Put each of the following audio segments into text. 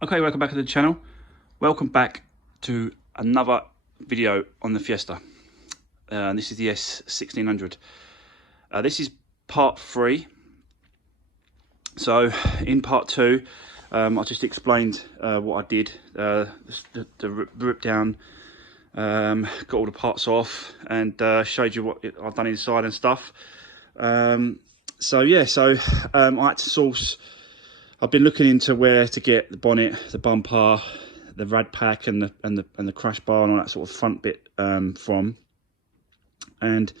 Okay, welcome back to the channel. Welcome back to another video on the Fiesta. This is the S1600. This is part 3. So in part 2, I just explained what I did, the rip down, got all the parts off, and showed you what I've done inside and stuff. I had to source. I've been looking into where to get the bonnet, the bumper, the rad pack, and the crash bar and all that sort of front bit from. And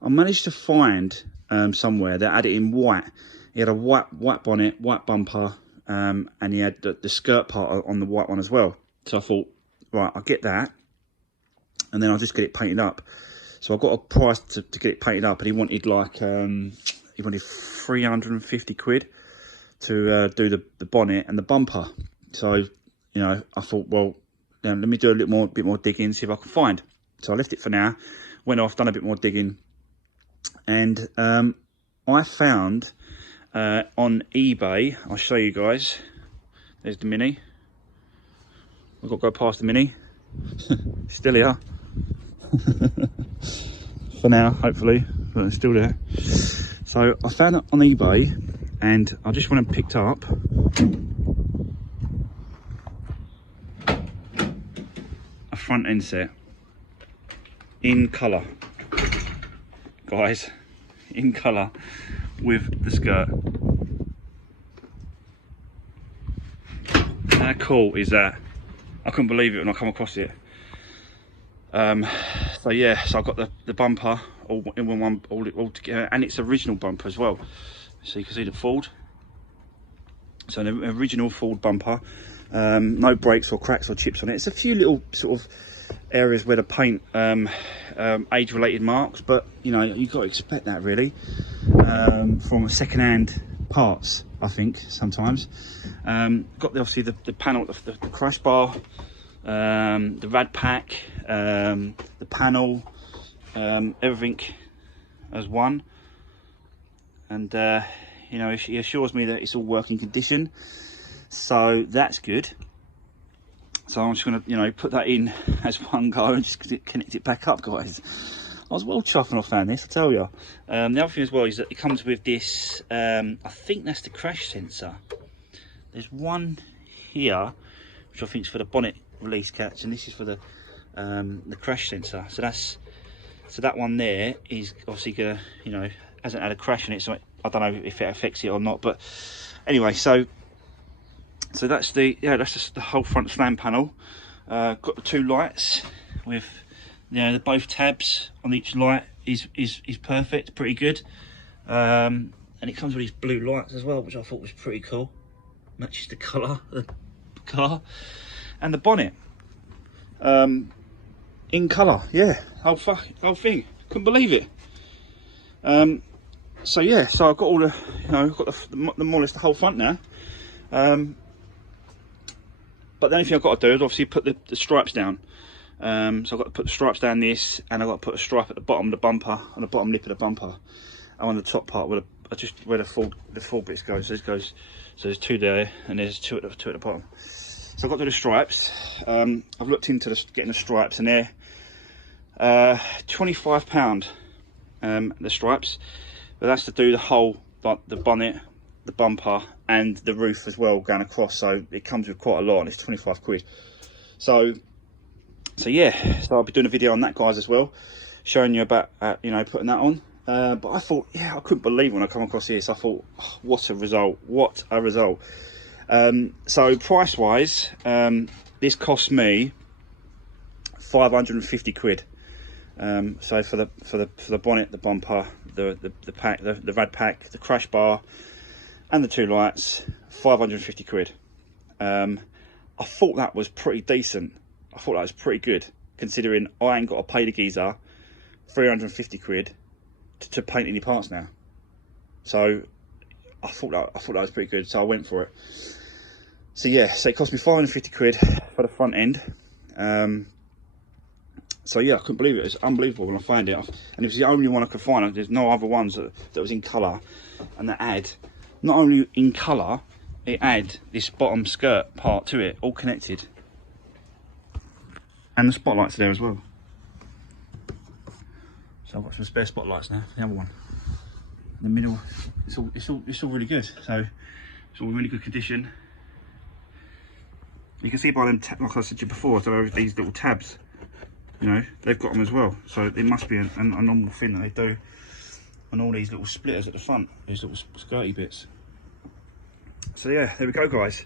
I managed to find somewhere that had it in white. He had a white bonnet, white bumper, and he had the skirt part on the white one as well. So I thought, right, I'll get that, and then I'll just get it painted up. So I got a price to get it painted up, and he wanted like he wanted 350 quid. To do the bonnet and the bumper. So, you know, I thought, well, let me do a bit more digging, see if I can find. So I left it for now, went off, done a bit more digging, and I found on eBay, I'll show you guys, there's the Mini. I've got to go past the Mini. Still here. For now, hopefully, but it's still there. So I found it on eBay, and I just went and picked up a front end set in colour, guys, in colour with the skirt. How cool is that? I couldn't believe it when I come across it. So yeah, so I've got the bumper all in one, all together, and it's original bumper as well. So you can see the Ford. So the original Ford bumper, no breaks or cracks or chips on it. It's a few little sort of areas where the paint age-related marks, but you know, you've got to expect that really from second-hand parts, I think sometimes. Got obviously the panel, the crash bar, the rad pack, the panel, everything as one. And you know, he assures me that it's all working condition, so that's good. So I'm just gonna, you know, put that in as one go and just connect it back up, guys. I was well chuffed when I found this, I tell you. The other thing as well is that it comes with this, I think that's the crash sensor. There's one here which I think is for the bonnet release catch, and this is for the crash sensor. So that one there is obviously gonna, you know, hasn't had a crash in it, so I don't know if it affects it or not. But anyway, so that's that's just the whole front slam panel. Got the two lights with, you know, both tabs on each light is perfect, pretty good. And it comes with these blue lights as well, which I thought was pretty cool. Matches the colour of the car. And the bonnet in colour, yeah, whole thing, couldn't believe it. So yeah, so I've got all the, you know, I've got the more or less the whole front now. But the only thing I've got to do is obviously put the stripes down. So I've got to put the stripes down this, and I've got to put a stripe at the bottom of the bumper, on the bottom lip of the bumper, and on the top part where the full bits go. So there's two there, and there's two at the bottom. So I've got to do the stripes. I've looked into getting the stripes, and they're £25, the stripes. But that's to do the whole, the bonnet, the bumper, and the roof as well going across. So it comes with quite a lot, and it's 25 quid. So yeah, so I'll be doing a video on that, guys, as well, showing you about you know, putting that on. But I thought, yeah, I couldn't believe when I come across this. I thought, oh, what a result! What a result! So price wise, this cost me 550 quid. So for the bonnet, the bumper, the pack, the rad pack, the crash bar, and the two lights, 550 quid. I thought that was pretty decent. I thought that was pretty good, considering I ain't got to pay the geezer 350 quid to paint any parts now. So I thought that was pretty good. So I went for it. So yeah, so it cost me 550 quid for the front end. So yeah, I couldn't believe it. It was unbelievable when I found it, and it was the only one I could find. There's no other ones that was in colour, and that had not only in colour, it had this bottom skirt part to it, all connected. And the spotlights are there as well. So I've got some spare spotlights now, the other one. In the middle, it's all really good. So it's all in really good condition. You can see by them, like I said to you before, so these little tabs, you know, they've got them as well. So it must be a normal thing that they do on all these little splitters at the front, these little skirty bits. So yeah, there we go, guys.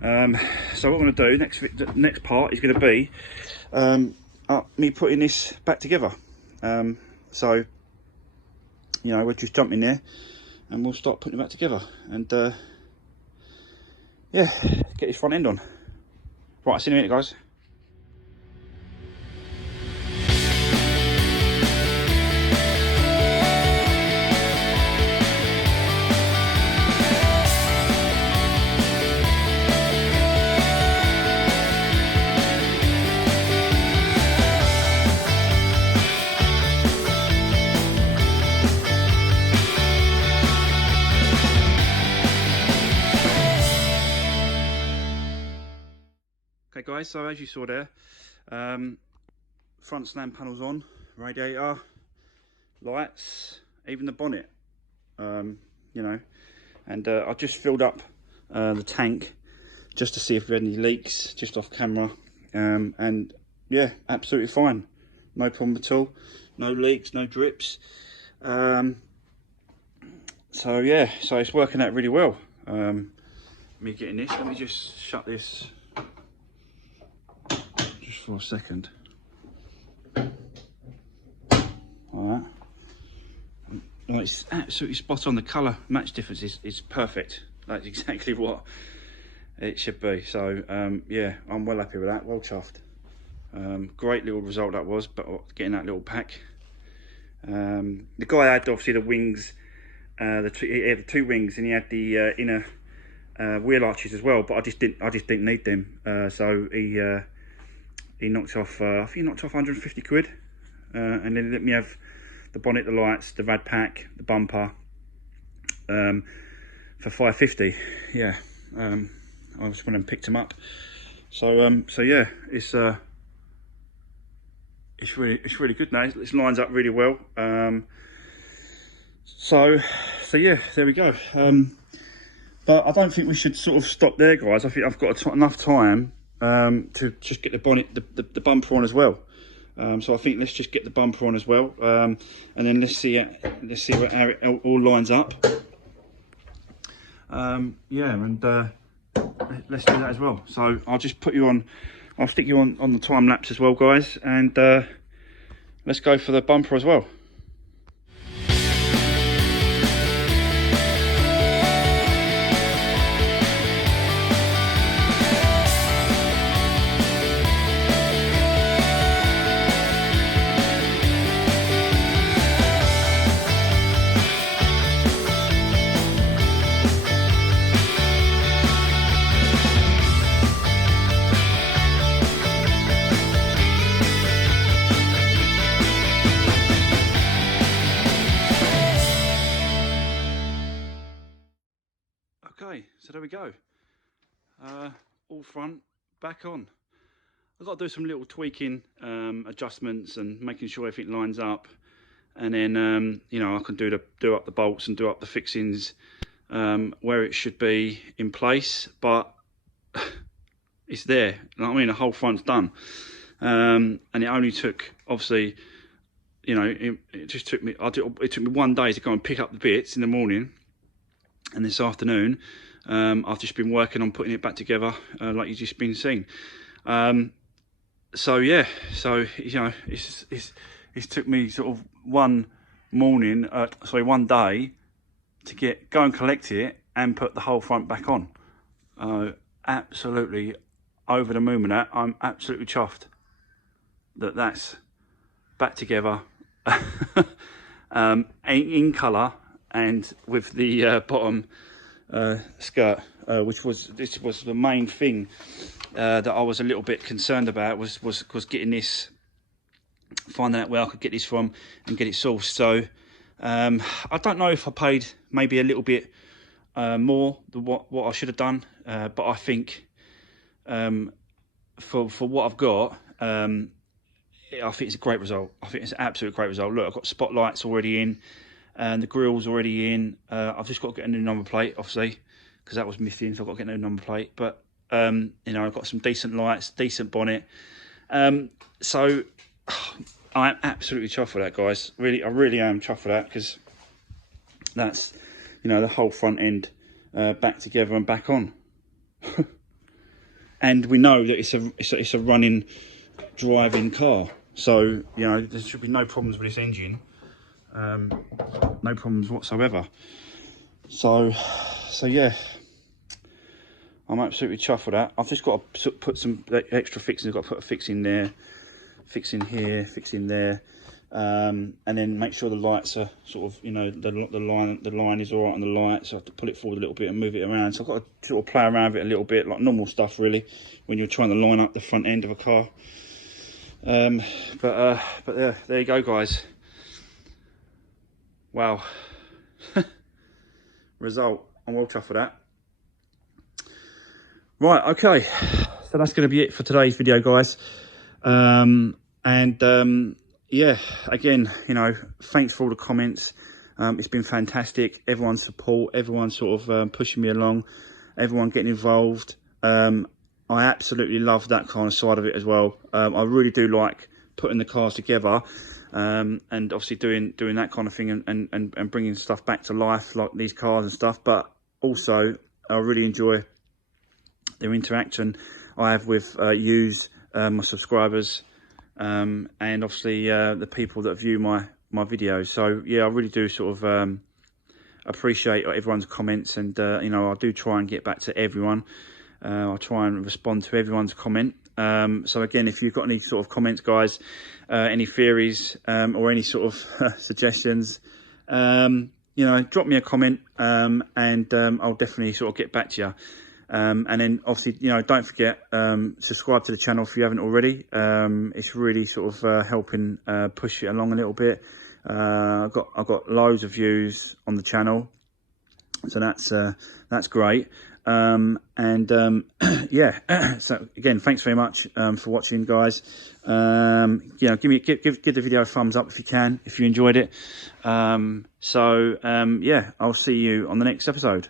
So what I'm going to do the next part is going to be me putting this back together. So you know, we'll just jump in there and we'll start putting it back together, and yeah, get this front end on. Right, see you in a minute, guys. Okay guys, so as you saw there, front slam panels on, radiator, lights, even the bonnet, you know, and I just filled up the tank just to see if we had any leaks just off camera, and yeah, absolutely fine, no problem at all, no leaks, no drips. So yeah, so it's working out really well. Me getting this, let me just shut this for a second. Alright. It's absolutely spot on. The colour match difference is perfect. That's exactly what it should be. So yeah, I'm well happy with that. Well chuffed. Great little result that was, but getting that little pack. The guy had obviously the wings, he had the two wings, and he had the inner wheel arches as well. But I just didn't need them. So he knocked off, I think he knocked off 150 quid, and then let me have the bonnet, the lights, the rad pack, the bumper, for 550. Yeah, I just went and picked them up. So so yeah, it's really good now. It lines up really well. So yeah, there we go. But I don't think we should sort of stop there, guys. I think I've got enough time to just get the bonnet, the bumper on as well. So I think let's just get the bumper on as well, and then let's see how it all lines up. Yeah, and let's do that as well. So I'll just put you on, I'll stick you on the time lapse as well, guys, and let's go for the bumper as well. Okay, so there we go. All front back on. I've got to do some little tweaking, adjustments, and making sure everything lines up, and then you know, I can do up the bolts and do up the fixings where it should be in place. But it's there. You know what I mean? The whole front's done, and it only took, obviously, you know, it just took me. It took me 1 day to go and pick up the bits in the morning. And this afternoon, I've just been working on putting it back together, like you've just been seeing. So yeah, so you know, it's took me sort of one day to go and collect it and put the whole front back on. Absolutely over the moon with that. I'm absolutely chuffed that that's back together, in colour. And with the bottom skirt, this was the main thing that I was a little bit concerned about, was getting this, finding out where I could get this from and get it sourced. So I don't know if I paid maybe a little bit more than what I should have done, but I think for what I've got, I think it's a great result. I think it's an absolute great result. Look, I've got spotlights already in, and the grill's already in. I've just got to get a new number plate, obviously, because that was missing, so I've got to get a new number plate. But you know, I've got some decent lights, decent bonnet. So I'm absolutely chuffed with that, guys. Really, I really am chuffed with that, because that's, you know, the whole front end back together and back on. And we know that it's a running, driving car, so you know there should be no problems with this engine, no problems whatsoever. So yeah, I'm absolutely chuffed with that. I've just got to put some extra fixings. I've got to put a fix in there, fix in here, fix in there, and then make sure the lights are sort of, you know, the line is all right on the light. So I have to pull it forward a little bit and move it around. So I've got to sort of play around with it a little bit, like normal stuff really, when you're trying to line up the front end of a car. But there you go, guys. Wow. Result. I'm well chuffed with that. Right, okay, so that's going to be it for today's video, guys. Yeah, again, you know, thanks for all the comments. It's been fantastic. Everyone's support, everyone sort of pushing me along, everyone getting involved. I absolutely love that kind of side of it as well. I really do like putting the cars together, and obviously doing that kind of thing, and bringing stuff back to life, like these cars and stuff. But also, I really enjoy the interaction I have with yous, my subscribers, and obviously the people that view my videos. So yeah, I really do sort of appreciate everyone's comments, and you know, I do try and get back to everyone. I'll try and respond to everyone's comment. So again, if you've got any sort of comments, guys, any theories, or any sort of suggestions, you know, drop me a comment, and I'll definitely sort of get back to you. And then obviously, you know, don't forget, subscribe to the channel if you haven't already. It's really sort of helping push it along a little bit. I've got loads of views on the channel, so that's great. Yeah, so again, thanks very much for watching, guys. You know, give the video a thumbs up if you can, if you enjoyed it. Yeah, I'll see you on the next episode.